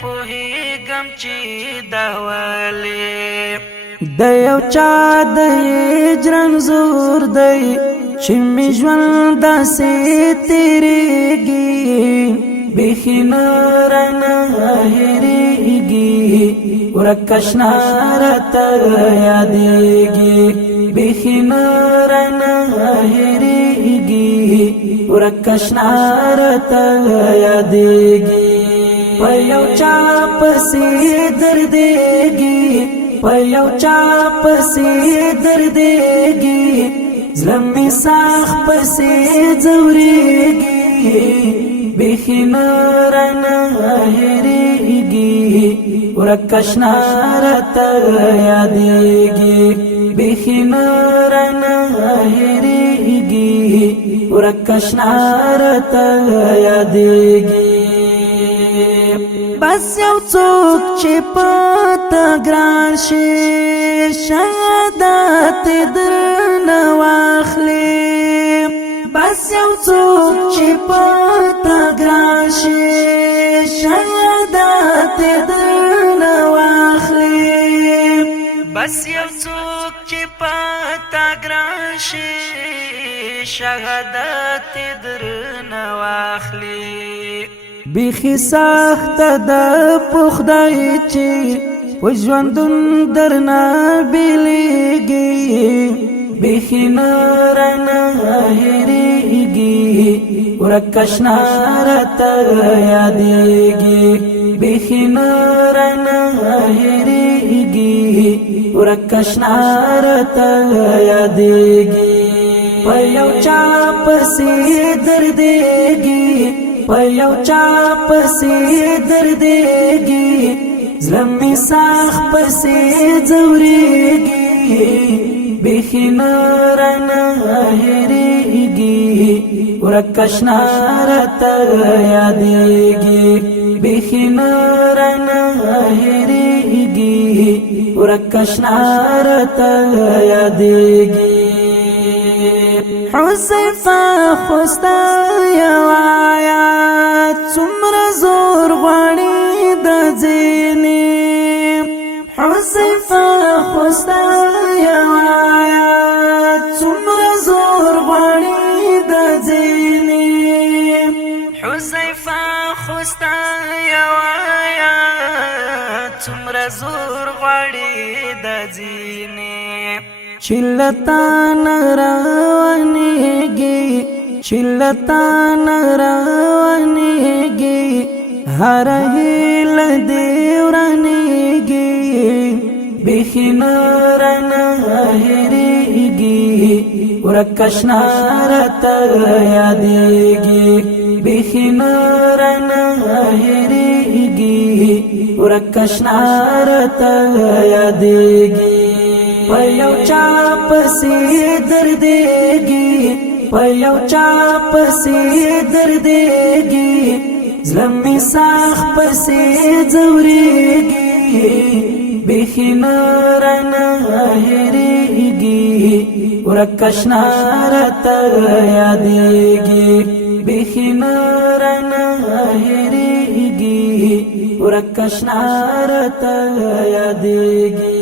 پوهیږم چې دا ولې د یو چا د هجران زور دی چې مې ژوند داسې تېرېږي بیخي نه رانه هېرېږي ورک اشنا راته یادېږي بیخي نه رانه هېرېږي ورک اشنا راته یادېږي په یو چا پسې دردېږي په یو چا پسې دردېږي زړه مې ساخ پسې ځورېږي بیخي نه رانه هېرېږي ورک اشنا راته یادېږي بیخي نه رانه هېرېږي ورک اشنا راته یادېږي بس یو څوک چې پته ګران شي شهادت درنه واخلي بس یو څوک چې پته ګران شي شهادت درنه واخلي بس یو څوک چې پته ګران شي شهادت درنه واخلي بیخي سخت د پخدای چې په ژوندون درنه بیلیږي بیخي نه رانه هېرېږي ورک اشنا راته یادېږي بیخي نه رانه هېرېږي ورک اشنا راته یادېږي په یو چا پسې دردېږي په یو چا پسې دردېږي زړه مې ساخ پسې ځورېږي بیخي نه رانه هېرېږي ورک اشنا راته یادېږي بیخي نه رانه هېرېږي ورک اشنا راته یادېږي حذیفه خو ستا یو آیات څومره زور غواړي د ځینې حذیفه خو ستا یو آیات څومره زور غواړي د ځینې حذیفه خو ستا یو آیات څومره زور غواړي د ځینې چلتان روانېږي چلتان روانېږي هر هیله دې ورانېږي بیخي نه رانه هېرېږي ورک اشنا راته یادېږي بیخي نه رانه هېرېږي ورک اشنا راته یادېږي په یو چا پسې دردېږي په یو چا پسې دردېږي زړه مې ساخ پسې ځورېږي بیخي نه رانه هېرېږي ورک اشنا راته یادېږي بیخي نه رانه هېرېږي ورک اشنا راته یادېږي